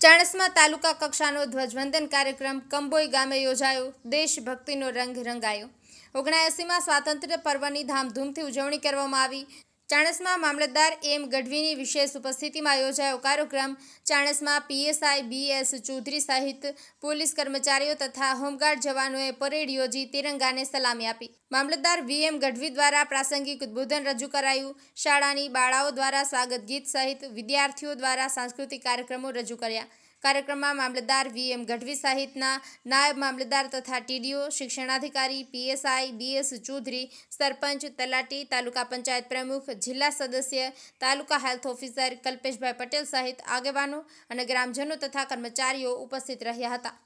ચાણસ્મા તાલુકા કક્ષાનો ધ્વજવંદન કાર્યક્રમ કંબોઈ ગામે યોજાયો. દેશભક્તિનો રંગ રંગાયો. ઓગણએંસીમાં સ્વાતંત્ર્ય પર્વની ધામધૂમથી ઉજવણી કરવામાં આવી. ચાણસ્મા મામલતદાર એમ ગઢવીની વિશેષ ઉપસ્થિતિમાં યોજાયો કાર્યક્રમ. ચાણસમાં પીએસઆઈ બીએસ ચૌધરી સહિત પોલીસ કર્મચારીઓ તથા હોમગાર્ડ જવાનોએ પરેડ યોજી તિરંગાને સલામી આપી. મામલતદાર વીએમ ગઢવી દ્વારા પ્રાસંગિક ઉદ્બોધન રજૂ કરાયું. શાળાની બાળાઓ દ્વારા સ્વાગત ગીત સહિત વિદ્યાર્થીઓ દ્વારા સાંસ્કૃતિક કાર્યક્રમો રજૂ કર્યા. કાર્યક્રમમાં મામલતદાર વીએમ ગઢવી સહિતના નાયબ મામલતદાર તથા ટીડીઓ, શિક્ષણાધિકારી, પીએસઆઈ બીએસ ચૌધરી, સરપંચ, તલાટી, તાલુકા પંચાયત પ્રમુખ, જિલ્લા સદસ્ય, તાલુકા હેલ્થ ઓફિસર કલ્પેશભાઈ પટેલ સહિત આગેવાનો અને ગ્રામજનો તથા કર્મચારીઓ ઉપસ્થિત રહ્યા હતા.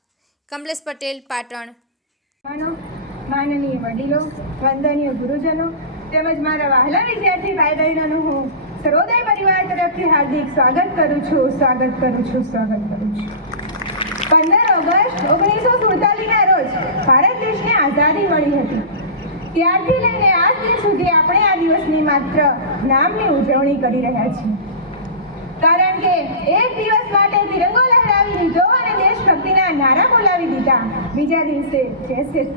કમલેશ પટેલ, પાટણ. માનનીય વડીલો, વંદનીય ગુરુજનો, તેમજ મારા વહાલા વિદ્યાર્થી ભાઈ બહેનોનું હું સર્વોદય પરિવાર તરફથી હાર્દિક સ્વાગત કરું છું, સ્વાગત કરું છું, સ્વાગત કરું છું. પંદર ઓગસ્ટ ઓગણીસો સુડતાલીસના રોજ ભારત દેશને આઝાદી મળી હતી. ત્યારથી લઈને આજ દિન સુધી આપણે આ દિવસની માત્ર નામની ઉજવણી કરી રહ્યા છીએ. કારણ કે એક દિવસ માટે તિરંગો લહેરાવી દીધો અને દેશભક્તિના નારા બોલાવી દીધા. બીજા દિવસે જેસે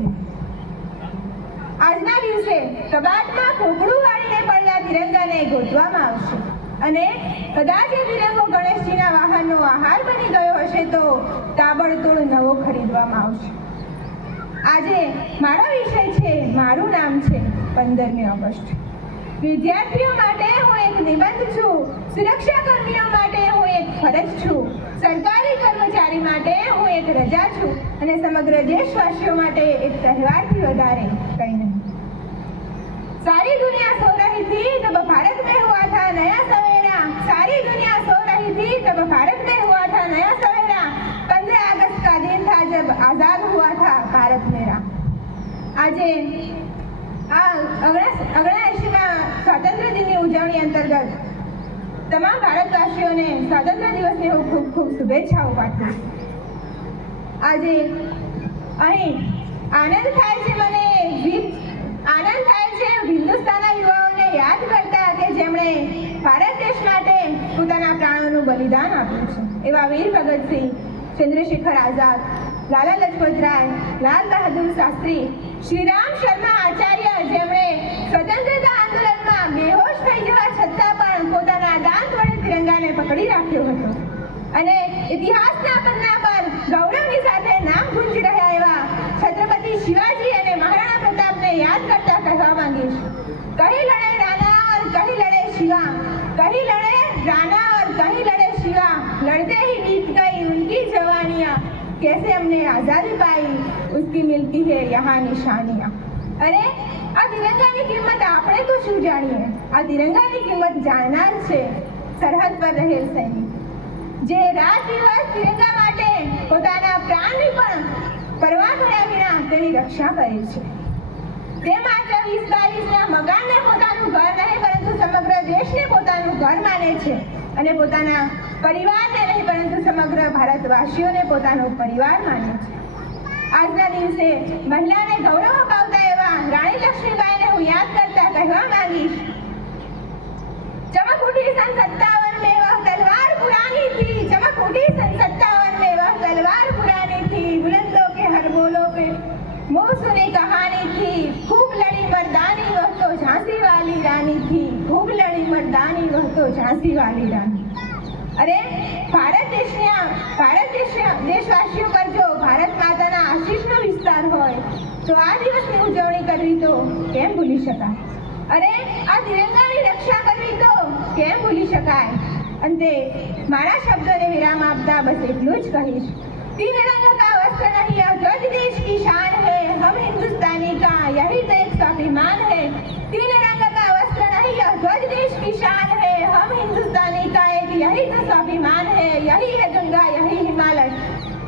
આજના દિવસે કબાટમાં ખોખડું વાળીને પડેલા તિરંગાને ગોતવામાં આવશે. અને કદાચ એ તિરંગો ગણેશજીના વાહનનો આહાર બની ગયો હશે તો તાબડતોડ નવો ખરીદવામાં આવશે. આજે મારો વિષય છે, મારું નામ છે પંદરમી ઓગસ્ટ. વિદ્યાર્થીઓ માટે હું એક નિબંધ છું, સુરક્ષા કર્મીઓ માટે હું એક ફરજ છું, સરકારી કર્મચારી માટે હું એક રજા છું, અને સમગ્ર દેશવાસીઓ માટે એક તહેવારથી વધારે કંઈ भारत में हुआ था नया सवेरा सारी दुनिया सो रही थी तब भारत में हुआ था नया सवेरा पंद्रह अगस्त का दिन था जब आजाद हुआ था भारत मेरा આજે આ અગણાએંશીમાં સ્વાતંત્ર્ય દિનની ઉજવણી અંતર્ગત તમામ ભારતવાસીઓને સ્વાતંત્ર્ય દિવસની હું ખૂબ ખૂબ શુભેચ્છાઓ પાઠવું છું આજે અહીં આનંદ થાય છે મને વી- આનંદ થાય છે હિન્દુસ્તાનના યુવાઓને યાદ કરતા તેમણે ભારત દેશ માટે પોતાના પ્રાણોનું બલિદાન આપ્યું છે. એવા વીર ભગતસિંહ, ચંદ્રશેખર આઝાદ, લાલા લજપત લાલ બહાદુર શાસ્ત્રી, શ્રીરામ શર્મા આચાર્ય જેમણે સ્વતંત્રતા આંદોલનમાં બેહોશ થઈ જવા છતાં પણ પોતાના દાંત વડે તિરંગાને પકડી રાખ્યો હતો. અને ઇતિહાસના પન્ના પર ગૌરવની સાથે નામ ગુંજી રહ્યા એવા છત્રપતિ શિવાજી અને મહારાણા પ્રતાપને યાદ કરતા કહેવા માંગીશ. કહી લડાઈ शिवा कहीं लड़े राणा और कहीं लड़े शिवा लड़ते ही बीत गई उनकी जवानियां कैसे हमने आजादी पाई उसकी मिलती है यहाँ निशानियां અરે આ તિરંગાની કિંમત આપણે તો શું જાણીએ આ તિરંગાની કિંમત જાણનાર છે સરહદ પર રહેલ સૈનિક જે રાત દિવસ તિરંગા માટે પોતાના પ્રાણની પણ પરવા કર્યા વિના તેની રક્ષા કરે છે તે માત્ર વીસ બાવીસના મકાનને પોતાનું ઘર નહીં પરંતુ સમગ્ર દેશને પોતાનું ઘર માને છે અને પોતાના પરિવારને નહીં પરંતુ સમગ્ર ભારતવાસીઓને પોતાનો પરિવાર માને છે. આજના દિવસે મહિલાને ગૌરવ અપાવતા એવા રાણી લક્ષ્મીબાઈને હું યાદ કરતા કહેવા માંગીશ રાણીથી ભોગલળીમાં દાણી વહતો ઝાંસી વાલી રાણી અરે, ભારત દેશના ભારત દેશવાસીઓ કરજો ભારત માતાના આશીષનો વિસ્તાર હોય, તો આ દિવસની ઉજવણી કરવી તો કેમ ભૂલી શકાય? અરે, આ તિરંગાની રક્ષા કરવી તો કેમ ભૂલી શકાય? અંતે, મારા શબ્દોને વિરામ આપતા બસ એટલું જ કહીશ. તીન રંગ કા વસ્ત્ર નહીં અધ્વજ દેશ કી શાન હૈ, હમ હિન્દુસ્તાની કા યહી તો એક સ્વાભિમાન હે. તીન हमारी यह ध्वज देश की शान है। हम हिंदुस्तानी का एक यही तो स्वाभिमान है। यही है गंगा यही हिमालय,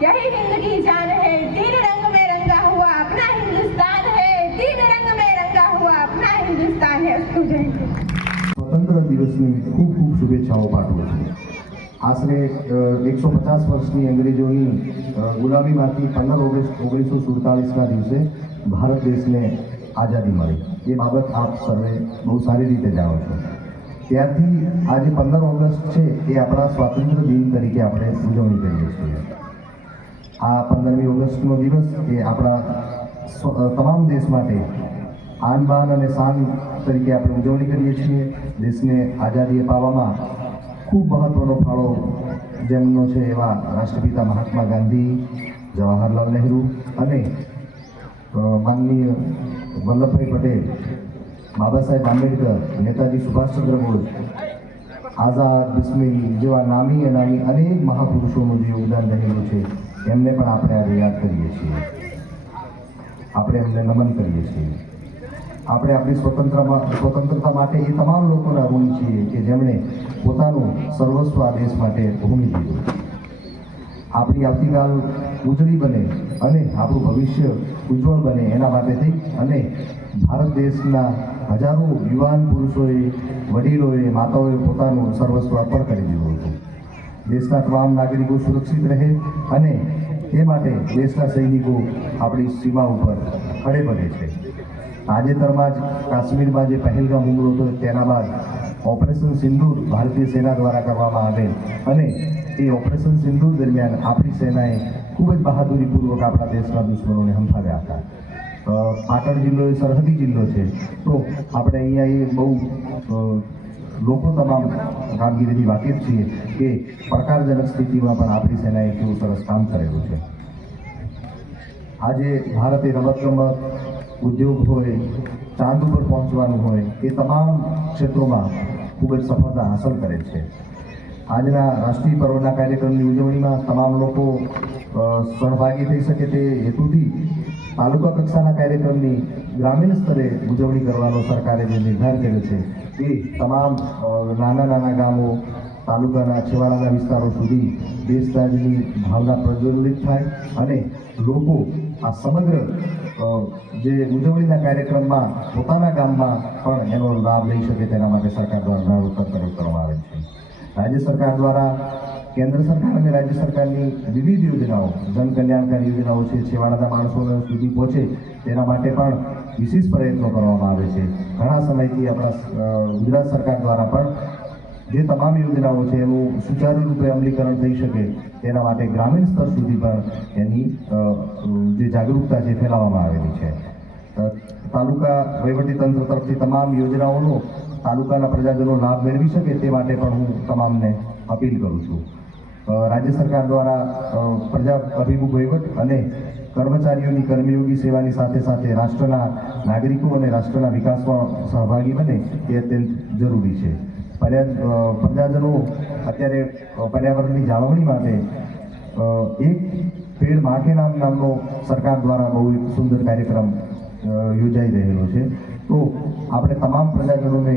यही हिंद की जान है। तीन रंग में रंगा हुआ अपना हिंदुस्तान है। तीन रंग में रंगा हुआ अपना हिंदुस्तान है। उसको स्वतंत्र દિવસની ખૂબ ખૂબ શુભેચ્છાઓ પાઠવું છું આશરે એકસો પચાસ વર્ષની અંગ્રેજોની ગુલામીમાંથી આઝાદી મળી. એ બાબત આપ સર્વે બહુ સારી રીતે જાણો છો. ત્યારથી આજે પંદર ઓગસ્ટ છે, એ આપણા સ્વાતંત્ર્ય દિન તરીકે આપણે ઉજવણી કરીએ છીએ. આ પંદરમી ઓગસ્ટનો દિવસ એ આપણા તમામ દેશ માટે આન બાન અને શાન તરીકે આપણે ઉજવણી કરીએ છીએ. દેશને આઝાદી અપાવવામાં ખૂબ મહત્ત્વનો ફાળો જેમનો છે એવા રાષ્ટ્રપિતા મહાત્મા ગાંધી, જવાહરલાલ નહેરુ અને માનનીય વલ્લભભાઈ પટેલ બાબા સાહેબ આંબેડકર, નેતાજી સુભાષચંદ્ર બોઝ, આઝાદ બિસ્મિલ જેવા નામી અનામી અનેક મહાપુરુષોનું જે યોગદાન રહેલું છે, એમને પણ આપણે આજે યાદ કરીએ છીએ. આપણે એમને નમન કરીએ છીએ. આપણે આપણી સ્વતંત્રમાં, સ્વતંત્રતા માટે એ તમામ લોકોના ઋણી છીએ કે જેમણે પોતાનું સર્વસ્વ આ દેશ માટે ભૂમિ દીધું આપણી આવતીકાલ ઉજળી બને અને આપણું ભવિષ્ય ઉજ્જવળ બને એના માટેથી અને ભારત દેશના હજારો યુવાન પુરુષોએ, વડીલોએ, માતાઓએ પોતાનું સર્વસ્વ અર્પણ કરી દીધું હતું. દેશના તમામ નાગરિકો સુરક્ષિત રહે અને એ માટે દેશના સૈનિકો આપણી સીમા ઉપર ખડે પડે છે. તાજેતરમાં જ કાશ્મીરમાં જે પહેલગામ હુમલો હતો તેના બાદ ઓપરેશન સિંદૂર ભારતીય સેના દ્વારા કરવામાં આવેલ અને એ ઓપરેશન સિંદૂર દરમિયાન આપણી સેનાએ ખૂબ જ બહાદુરીપૂર્વક આપણા દેશના દુશ્મનોને હંફાવ્યા હતા. પાટણ જિલ્લો એ સરહદી જિલ્લો છે. તો આપણે અહીંયા એ બહુ લોકો તમામ કામગીરીથી વાકેફ છીએ કે પડકારજનક સ્થિતિમાં પણ આપણી સેનાએ કેવું સરસ કામ કરેલું છે. આજે ભારતે રમતગમત, ઉદ્યોગ હોય, ચાંદ ઉપર પહોંચવાનું હોય, એ તમામ ક્ષેત્રોમાં ખૂબ જ સફળતા હાંસલ કરે છે. આજના રાષ્ટ્રીય પર્વના કાર્યક્રમની ઉજવણીમાં તમામ લોકો સહભાગી થઈ શકે તે હેતુથી તાલુકા કક્ષાના કાર્યક્રમની ગ્રામીણ સ્તરે ઉજવણી કરવાનો સરકારે જે નિર્ધાર કર્યો છે એ તમામ નાના નાના ગામો, તાલુકાના છેવાડાના વિસ્તારો સુધી દેશ રાજ્યની ભાવના પ્રજ્વલિત થાય અને લોકો આ સમગ્ર જે ઉજવણીના કાર્યક્રમમાં પોતાના ગામમાં પણ એનો લાભ લઈ શકે તેના માટે સરકાર દ્વારા ઘણા પ્રયોગ કરવામાં આવે છે. રાજ્ય સરકાર દ્વારા કેન્દ્ર સરકાર અને રાજ્ય સરકારની વિવિધ યોજનાઓ જન કલ્યાણકારી યોજનાઓ છે, છેવાડાના માણસો સુધી પહોંચે તેના માટે પણ વિશેષ પ્રયત્નો કરવામાં આવે છે. ઘણા સમયથી આપણા ગુજરાત સરકાર દ્વારા પણ જે તમામ યોજનાઓ છે એનું સુચારુ રૂપે અમલીકરણ થઈ શકે તેના માટે ગ્રામીણ સ્તર સુધી પણ એની જે જાગૃતતા છે ફેલાવવામાં આવેલી છે. તાલુકા વહીવટીતંત્ર તરફથી તમામ યોજનાઓનો તાલુકાના પ્રજાજનો લાભ મેળવી શકે તે માટે પણ હું તમામને અપીલ કરું છું. રાજ્ય સરકાર દ્વારા પ્રજા અભિમુખ વહીવટ અને કર્મચારીઓની કર્મયોગી સેવાની સાથે સાથે રાષ્ટ્રના નાગરિકો અને રાષ્ટ્રના વિકાસમાં સહભાગી બને તે અત્યંત જરૂરી છે. પ્રજાજનો અત્યારે પર્યાવરણની જાળવણી માટે એક પેડ માખે નામ, નામનો સરકાર દ્વારા બહુ એક સુંદર કાર્યક્રમ યોજાઈ રહેલો છે. તો આપણે તમામ પ્રજાજનોને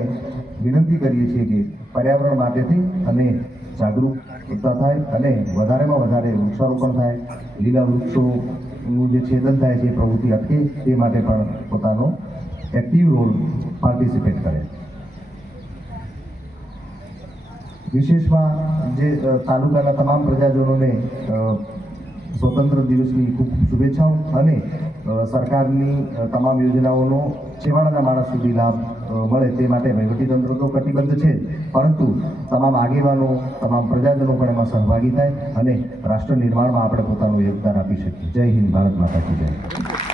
વિનંતી કરીએ છીએ કે પર્યાવરણ માટેથી અને જાગૃતતા થાય અને વધારેમાં વધારે વૃક્ષારોપણ થાય. લીલા વૃક્ષોનું જે છેદન થાય છે પ્રવૃત્તિ અટકે તે માટે પણ પોતાનો એક્ટિવ રોલ પાર્ટિસિપેટ કરે. વિશેષમાં જે તાલુકાના તમામ પ્રજાજનોને સ્વતંત્ર દિવસની ખૂબ શુભેચ્છાઓ અને સરકારની તમામ યોજનાઓનો છેવાડાના માણસ સુધી લાભ મળે તે માટે વહીવટીતંત્ર તો કટિબદ્ધ છે પરંતુ તમામ આગેવાનો, તમામ પ્રજાજનો પણ એમાં સહભાગી થાય અને રાષ્ટ્ર નિર્માણમાં આપણે પોતાનું યોગદાન આપી શકીએ. જય હિન્દ, ભારત માતા કી જય.